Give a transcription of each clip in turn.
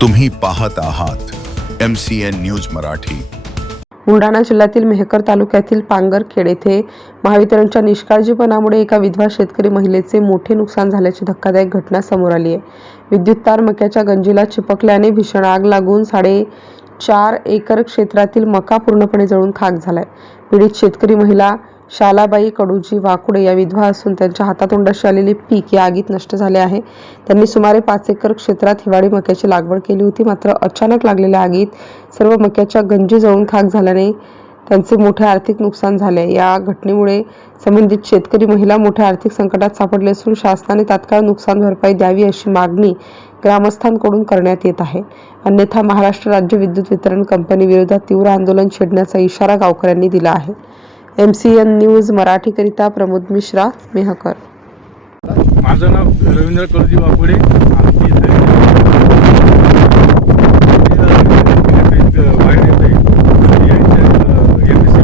तुम्ही पाहत आहात MCN न्यूज मराठी। बुलढाणा जिल्ह्यातील मेहकर तालुक्यातील पांगरखेड येथे महावितरणच्या निष्काळजीपणामुळे एका विधवा शेतकरी महिलेचे मोठे नुकसान झाल्याची धक्कादायक घटना समोर आली आहे। विद्युत तार मक्याच्या गंजीला चिपकल्याने भीषण आग लागून 4.5 एकर क्षेत्रातील मका पूर्णपणे जळून खाक झालाय। पीडित शेतकरी महिला शालाबाई कडूजी वाकुडे या विधवा असून त्यांच्या हातातोंडाशी आलेले पीक या आगीत नष्ट झाले आहे। त्यांनी सुमारे 5 एकर क्षेत्रात हिवाळी मक्याची लागवड केली होती, मात्र अचानक लागलेल्या आगीत सर्व मक्याच्या गंजी जळून खाक झाल्याने त्यांचे मोठे आर्थिक नुकसान झाले। या घटनेमुळे संबंधित शेतकरी महिला मोठ्या आर्थिक संकटात सापडले असून शासनाने तात्काळ नुकसान भरपाई द्यावी अशी मागणी ग्रामस्थांकडून करण्यात येत आहे। अन्यथा महाराष्ट्र राज्य विद्युत वितरण कंपनी विरोधात तीव्र आंदोलन छेडण्याचा इशारा गावकऱ्यांनी दिला आहे। MCN न्यूज मराठी करिता प्रमोद मिश्रा, मेहकर। माझं नाव रवींद्र कडूजी वाकुडे। आमची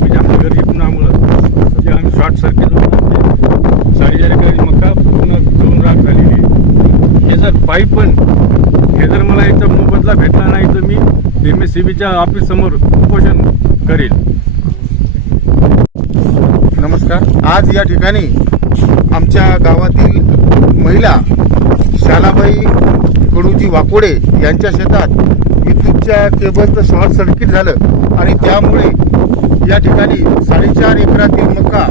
जामनगर इथून जे आम्ही शॉर्ट सर्किट होऊन 4.5 एकर मका पूर्ण जळून राख झालेली आहे। हे जर पाईप पण हे जर मला याचा मोबदला भेटला नाही तर मी MSCBच्या ऑफिस समोर उपोषण करेल। नमस्कार। आज या ठिकाणी आमच्या गावातील महिला शालाबाई कडूजी वाकोडे यांच्या शेतात विद्युतच्या केबलचं शॉर्ट सर्किट झालं आणि त्यामुळे या ठिकाणी 4.5 एकरातील मका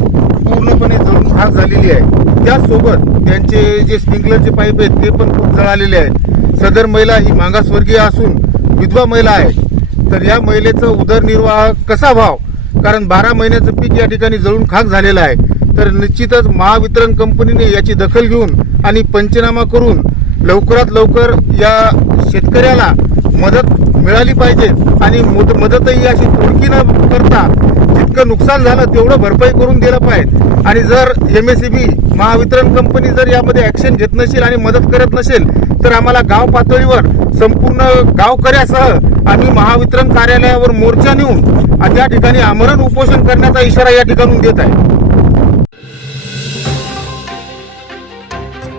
पूर्णपणे जळून खाक झालेली आहे। त्याचसोबत त्यांचे जे स्प्रिंकलरचे पाईप आहेत ते पण खूप जळालेले आहेत। सदर महिला ही मागासवर्गीय असून विधवा महिला आहे। तर या महिलेचा उदरनिर्वाह कसा व्हावा, कारण 12 महिन्याचं पीक या ठिकाणी जळून खाक झालेलं आहे। तर निश्चितच महावितरण कंपनीने याची दखल घेऊन आणि पंचनामा करून लवकरात लवकर या शेतकऱ्याला मदत मिळाली पाहिजे आणि मदतही अशी तोडकी न करता जितकं नुकसान झालं तेवढं भरपाई करून दिलं पाहिजे। आणि जर MSCB महावितरण कंपनी जर यामध्ये ॲक्शन घेत नसेल आणि मदत करत नसेल तर आम्हाला गाव पातळीवर संपूर्ण गावकऱ्यासह आम्ही महावितरण कार्यालयावर मोर्चा नेऊन त्या ठिकाणी आमरण उपोषण करण्याचा इशारा या ठिकाणून देत आहे।